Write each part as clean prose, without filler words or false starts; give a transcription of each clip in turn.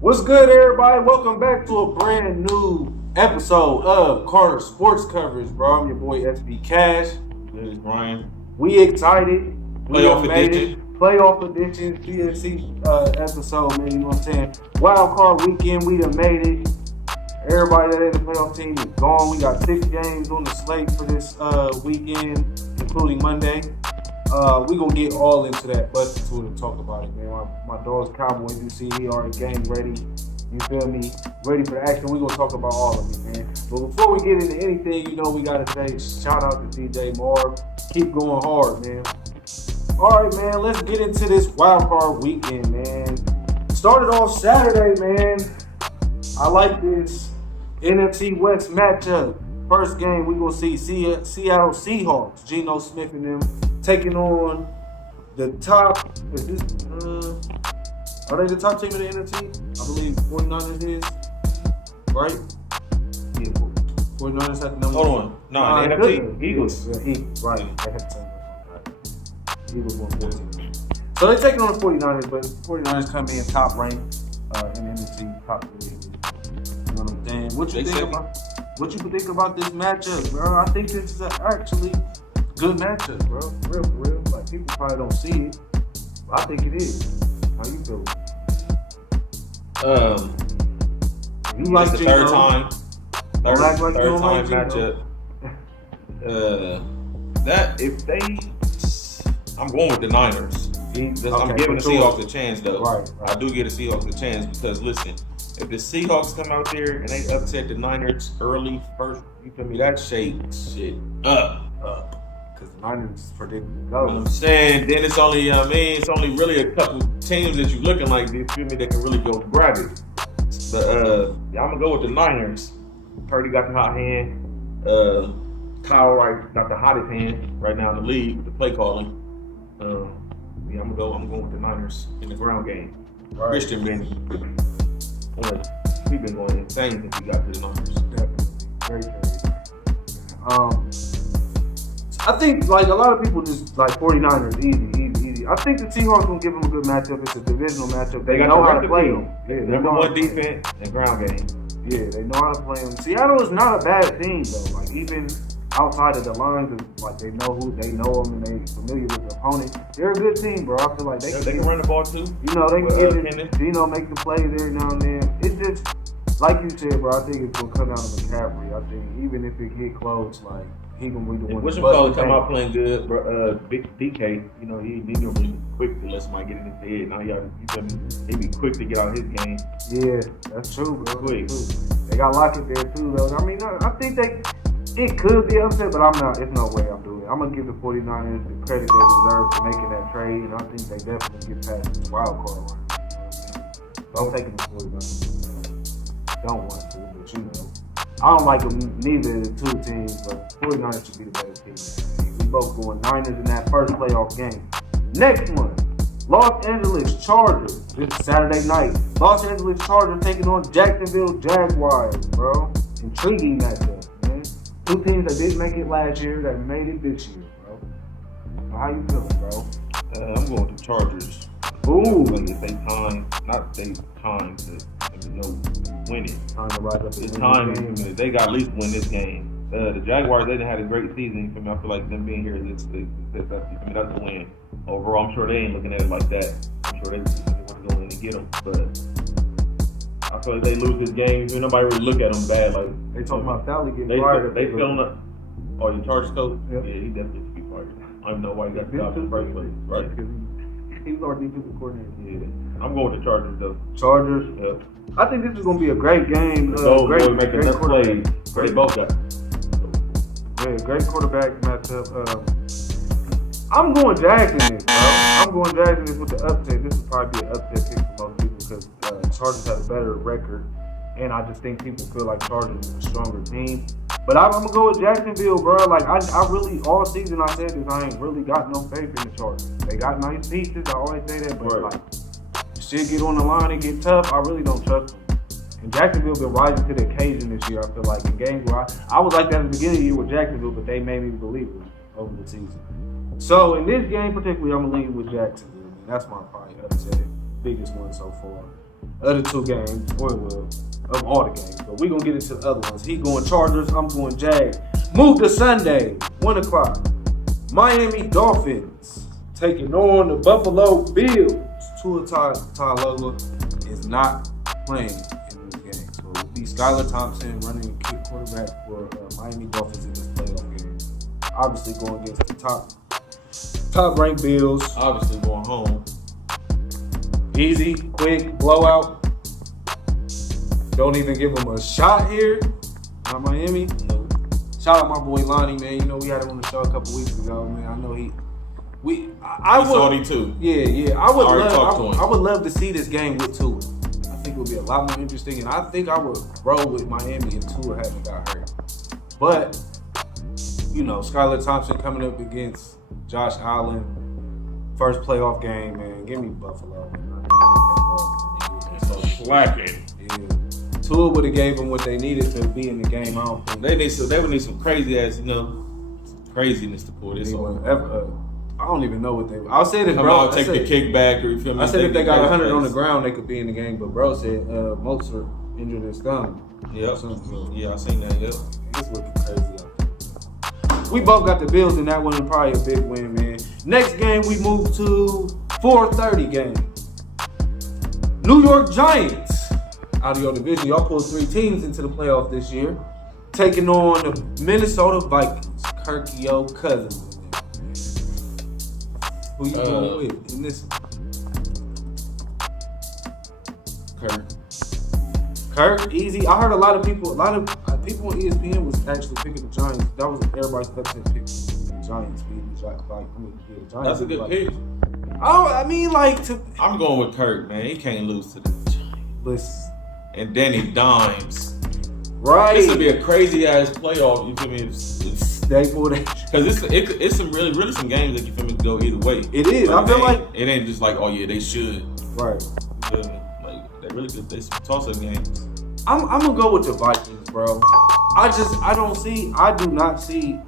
What's good, everybody? Welcome back to a brand new episode of Carter Sports Coverage, bro. I'm your boy SB Cash. This is Brian. We excited. We Playoff made edition. it. Playoff edition, CFC episode, man. You know what I'm saying? Wild card weekend, we done made it. Everybody that ain't the playoff team is gone. We got 6 games on the slate for this weekend, including Monday. We gonna get all into that, but to talk about it, man. My dog's Cowboys. You see, he already game ready. You feel me? Ready for the action. We gonna talk about all of it, man. But before we get into anything, you know, we gotta say shout out to DJ Marv. Keep going hard, man. All right, man. Let's get into this wild card weekend, man. Started off Saturday, man. I like this NFC West matchup. First game, we gonna see Seattle Seahawks. Geno Smith and them taking on the top. Is this? Are they the top team in the NFC? I believe 49ers is. Right? Yeah, 49ers had the number. Hold on. No, the NFC? Eagles. Yeah, Eagles. Right. They had the same record. Right. Eagles won 14. So they're taking on the 49ers, but the 49ers come in top ranked in the NFC, top of the league. You know what I'm saying? What you think about this matchup, bro? I think this is actually good matchup, bro. For real. Like, people probably don't see it, but I think it is. How you feel? You like the Geno? third time Geno. matchup. That if they, I'm going with the Niners. I'm giving the Seahawks a chance, though. Right. I do give the Seahawks a chance because listen, if the Seahawks come out there and they upset the Niners early first, you feel me? That shakes shit up. Because the Niners predicted to You go. know what I'm saying? Then it's only, it's only really a couple teams that you looking like, you feel me, that can really go grab it. But I'm gonna go with the Niners. Purdy got the hot hand. Kyle Wright got the hottest hand right now in the league with the play calling. I'm going with the Niners in the ground game. Right. Christian we've been going insane since we got to the Niners. Definitely. Very. I think, like, a lot of people just, like, 49ers, easy. I think the Seahawks gonna give them a good matchup. It's a divisional matchup. They know how to play them. Yeah, number one defense and ground game. Yeah, they know how to play them. Seattle is not a bad team, though. Like, even outside of the lines, like, they know them and they familiar with the opponent. They're a good team, bro. I feel like they can run the ball too. You know, they can get it. Geno make the plays every now and then. It's just like you said, bro. I think it's gonna come down to McCaffrey. I think even if it get close, like, he gonna be the one. Wishma's come out playing good, bro. Big DK, you know, he normally quick to let somebody get in his head. Now he be quick to get out his game. Yeah, that's true, bro. Quick. They got Lockett there too, though. I mean, I think it could be upset, but I'm not. There's no way I'm doing it. I'm gonna give the 49ers the credit they deserve for making that trade, and I think they definitely get past this wild card run. So I'm taking the 49ers. Don't want to, but you know. I don't like them, neither of the two teams, but 49ers should be the better team. We both going Niners in that first playoff game. Next one, Los Angeles Chargers. This is Saturday night. Los Angeles Chargers taking on Jacksonville Jaguars, bro. Intriguing matchup, man. Two teams that didn't make it last year that made it this year, bro. How you feeling, bro? I'm going with the Chargers. Ooh. If they time, not they time to win it. Time to rise up. It's time. They got at least win this game. The Jaguars, they didn't have a great season. I feel like them being here, that's a win. Overall, I'm sure they ain't looking at it like that. I'm sure they want to go in and get them. But I feel like they lose this game. Nobody really look at them bad. Like they talking about Sally getting fired. They feeling up. Oh, your Chargers coach? Yep. Yeah, he definitely should be fired. I don't know why he got the job in the first place. Right. He's our defensive coordinator. Yeah. I'm going with the Chargers, though. Chargers? Yep. I think this is going to be a great game. Great plays. They both got. Great quarterback matchup. I'm going Jags in this, bro. I'm going Jags in this with the upset. This would probably be an upset pick for most people because Chargers have a better record. And I just think people feel like Chargers is a stronger team. But I'm going to go with Jacksonville, bro. Like, I really, all season I said this, I ain't really got no faith in the Chargers. They got nice pieces, I always say that, but like, shit get on the line and get tough, I really don't trust them. And Jacksonville been rising to the occasion this year, I feel like, in games where I was like that at the beginning of the year with Jacksonville, but they made me believe it over the season. So, in this game particularly, I'm going to lean with Jacksonville. That's my probably upset biggest one so far. other two games, or of all the games. But we gonna get into the other ones. He going Chargers, I'm going Jags. Move to Sunday, 1 o'clock. Miami Dolphins taking on the Buffalo Bills. Tua Tagovailoa is not playing in this game. So it'll be Skylar Thompson running kick quarterback for Miami Dolphins in this playoff game. Obviously going against the top ranked Bills. Obviously going home. Easy, quick, blowout. Don't even give them a shot here. Not Miami. No. Shout out my boy Lonnie, man. You know we had him on the show a couple weeks ago, man. I know I would. Saudi too. Yeah. I would love to see this game with Tua. I think it would be a lot more interesting, and I think I would roll with Miami if Tua hadn't got hurt. But you know, Skylar Thompson coming up against Josh Allen, first playoff game, man. Give me Buffalo. Slacking. Yeah. Tua would have gave them what they needed to be in the game. I don't think they would need some crazy ass, craziness to pull this off. I don't even know what they. I said if Come bro out, take the kickback, or you feel me? I said if they got 100 on the ground, they could be in the game. But bro said Mozart injured his thumb. Yeah, I seen that. Yeah, it's looking crazy out there. We both got the Bills in that one, and probably a big win, man. Next game we move to 4:30 game. New York Giants out of your division. Y'all pulled 3 teams into the playoff this year, taking on the Minnesota Vikings. Kirk, yo, Cousins. Who you going with in this? Kirk, easy. I heard a lot of people on ESPN was actually picking the Giants. That was everybody's pick. The Giants beating the Giants. The Giants. That's a good pick. Oh, I mean, I'm going with Kirk, man. He can't lose to the Giants. Listen. And Danny Dimes. Right. This would be a crazy ass playoff. You feel me? They pulled that. Because it's some really some games that you feel me go either way. It is. I feel like it ain't just like, oh yeah, they should. Right. You feel me? Like they really good. They some toss-up games. I'm gonna go with the Vikings, bro. I do not see.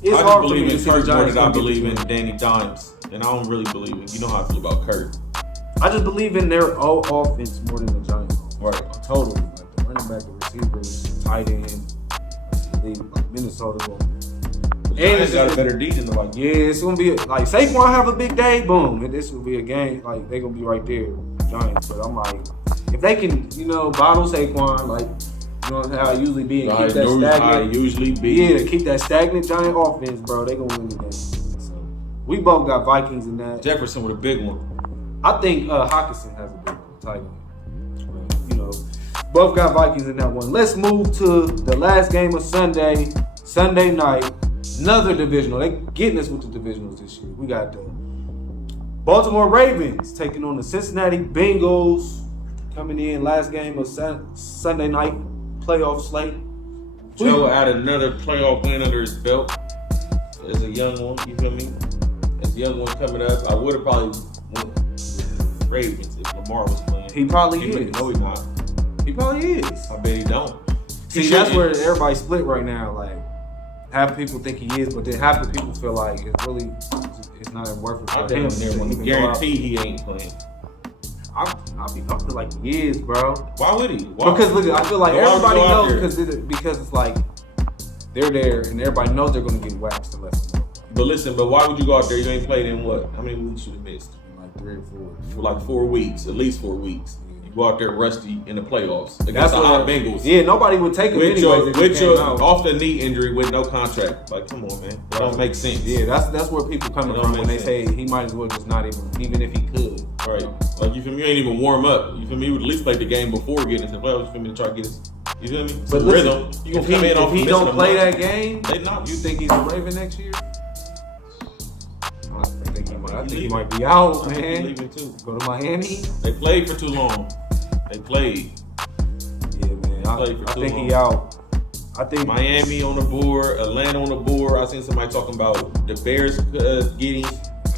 It's hard for me to see the Giants. I believe in Danny Dimes, and I don't really believe in. You know how I feel about Kirk. I just believe in their offense more than the Giants. Right. Totally. Like the running back, the receivers, tight end. Like Minnesota going. And it's got a better D than the Vikings. Yeah, it's gonna be like Saquon have a big day, boom. And this will be a game like they gonna be right there, Giants. But I'm like, if they can, bottle Saquon, like how I usually be and keep that stagnant. Keep that stagnant Giant offense, bro. They gonna win the game. So we both got Vikings in that. Jefferson with a big one. I think Hawkinson has a big one, tight end. Both got Vikings in that one. Let's move to the last game of Sunday night. Another divisional. They getting us with the divisionals this year. We got the Baltimore Ravens taking on the Cincinnati Bengals. Coming in last game of Sunday night playoff slate. Joe had another playoff win under his belt. As a young one, you feel me? As a young one coming up, I would have probably went with the Ravens if Lamar was playing. He probably is. No, he's not. He probably is. I bet he don't. See, that's where everybody's split right now. Like, half the people think he is, but then half the people feel like it's not worth it for him. I guarantee he ain't playing. I feel like he is, bro. Why would he? Why? Because look, I feel like everybody knows because it's like they're there and everybody knows they're gonna get waxed unless. But why would you go out there? You ain't played in what? How many weeks you have missed? Like 3 or 4. For like 4 weeks, at least 4 weeks. Go out there rusty in the playoffs against the hot Bengals. Yeah, nobody would take him with your off the knee injury with no contract. Like, come on, man, that don't make sense. Yeah, that's where people coming from when they say he might as well just not even if he could. Right, like you feel me? You ain't even warm up. You feel me? You would at least play the game before getting into the playoffs. You feel me? To try to get us. You feel me? But listen, rhythm. You gonna come in off. If he don't play that game, they not. You think he's a Raven next year? I think he might be out, man. Leaving too. Go to Miami. They played for too long. They played. Yeah, man. I think he out. I think Miami on the board, Atlanta on the board. I seen somebody talking about the Bears getting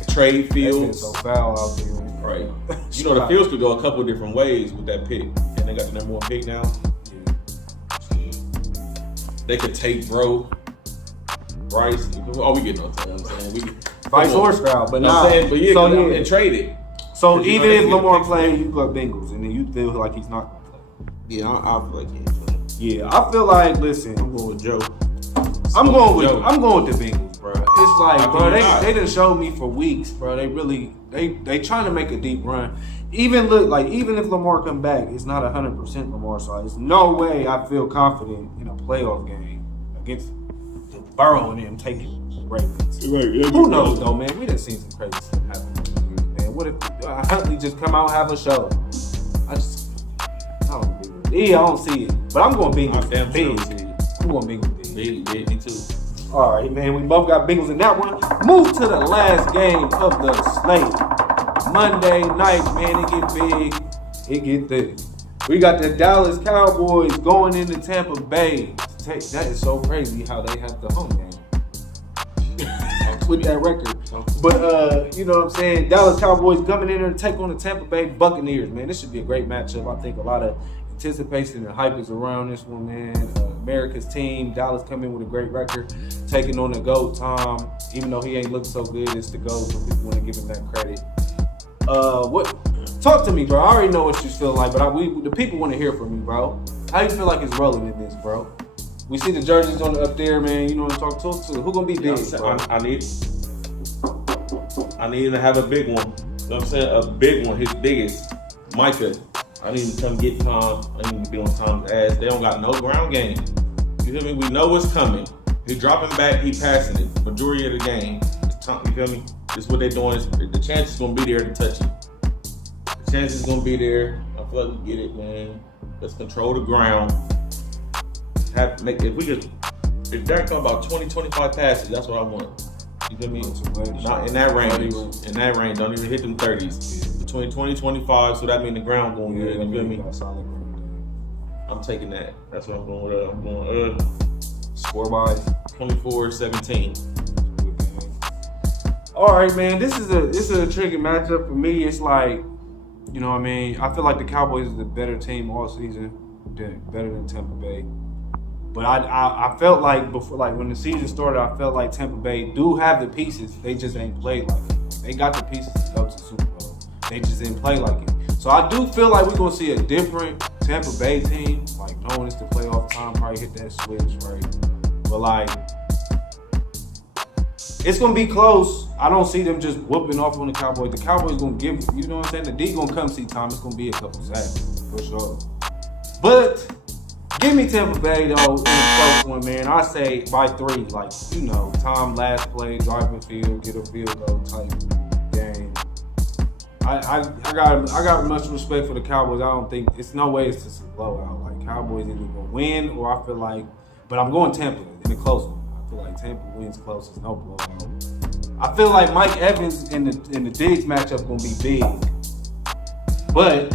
trade Fields. So foul out there. Right. You know the Fields could go a couple different ways with that pick, and they got the number 1 pick now. Yeah. They could take Bryce. Oh, we get no time. I'm saying Vice or Stroud, but not. And trade it. So even if Lamar plays, you got Bengals, and then you feel like he's not gonna play. Yeah, I feel like he ain't playing. Yeah, I feel like. Listen, I'm going with Joe. I'm going with the Bengals, bro. It's like, bro, they done showed me for weeks, bro. They really they trying to make a deep run. Even if Lamar come back, it's not 100% Lamar. So there's no way I feel confident in a playoff game against the Burrow and them taking Ravens. Right, who knows though, man? We done seen some crazy stuff happen, man. What if Huntley just come out and have a show? I don't believe it. Yeah, I don't see it, but I'm going Bengals. I'm going Bengals. Big, me too. All right, man. We both got Bengals in that one. Move to the last game of the slate. Monday night, man. It get big. It get thick. We got the Dallas Cowboys going into Tampa Bay. That is so crazy how they have the home game with that record. But you know what I'm saying? Dallas Cowboys coming in there to take on the Tampa Bay Buccaneers, man. This should be a great matchup. I think a lot of anticipation and hype is around this one, man. America's team, Dallas come in with a great record, taking on the GOAT, Tom. Even though he ain't looked so good, it's the GOAT, so people want to give him that credit. Talk to me, bro. I already know what you feel like, but the people want to hear from you, bro. How you feel like it's rolling in this, bro? We see the jerseys on up there, man. You know what I'm talking to? Who gonna be big, bro? I need to have a big one. You know what I'm saying? A big one, his biggest. Micah. I need to come get Tom. I need to be on Tom's ass. They don't got no ground game. You feel me? We know what's coming. He dropping back, he passing it. Majority of the game. You feel me? This is what they're doing. The chance is gonna be there to touch it. The chance is gonna be there. I feel like we get it, man. Let's control the ground. If Derek come about 20, 25 passes, that's what I want. You feel me? Not in that range. In that range, don't even hit them 30s. Between 20, 25, so that means the ground going good. You feel me? I'm taking that. That's what I'm going with. I'm going score by 24-17. All right, man. This is a tricky matchup for me. It's like, you know what I mean? I feel like the Cowboys is the better team all season, better than Tampa Bay. But I felt like before, like when the season started, I felt like Tampa Bay do have the pieces. They just ain't played like it. They got the pieces to go to the Super Bowl. They just didn't play like it. So I do feel like we're gonna see a different Tampa Bay team. Like knowing it's the playoff time, probably hit that switch, right? But like, it's gonna be close. I don't see them just whooping off on the Cowboys. The Cowboys gonna give, you know what I'm saying? The D gonna come see Tom. It's gonna be a couple sacks for sure. But give me Tampa Bay though in the close one, man. I say by 3. Like, you know, Tom last play, driving field, get a field goal type game. I got much respect for the Cowboys. I don't think it's no way it's just a blowout. Like Cowboys either gonna win or I feel like, but I'm going Tampa in the close one. I feel like Tampa wins close. It's no blowout. I feel like Mike Evans in the Diggs matchup gonna be big, but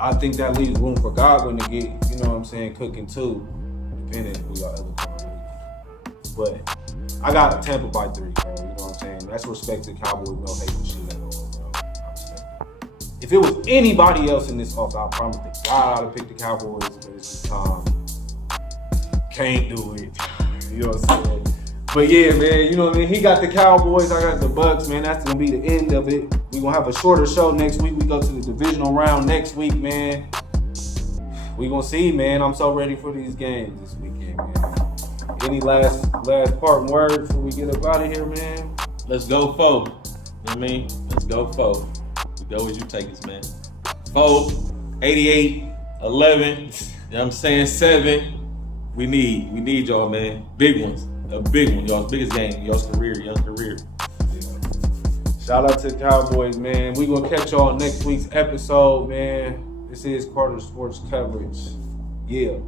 I think that leaves room for Godwin to get, you know what I'm saying, cooking too, depending if we got other cards. But I got Tampa by 3, bro. You know what I'm saying? That's respect to Cowboys. No hating shit at all, bro. I respect it. If it was anybody else in this offense, I promise to God I'd have picked the Cowboys, but it's just Tom. Can't do it. You know what I'm saying? But yeah, man, you know what I mean? He got the Cowboys, I got the Bucks, man. That's going to be the end of it. We're going to have a shorter show next week. We go to the divisional round next week, man. We're going to see, man. I'm so ready for these games this weekend, man. Any last parting words before we get up out of here, man? Let's go 4. You know what I mean? Let's go 4. We go as you take us, man. 4, 88, 11, you know what I'm saying, 7. We need y'all, man. Big ones. A big one, y'all's biggest game, y'all's career. Yeah. Shout out to the Cowboys, man. We gonna catch y'all next week's episode, man. This is Carter Sports Coverage. Yeah.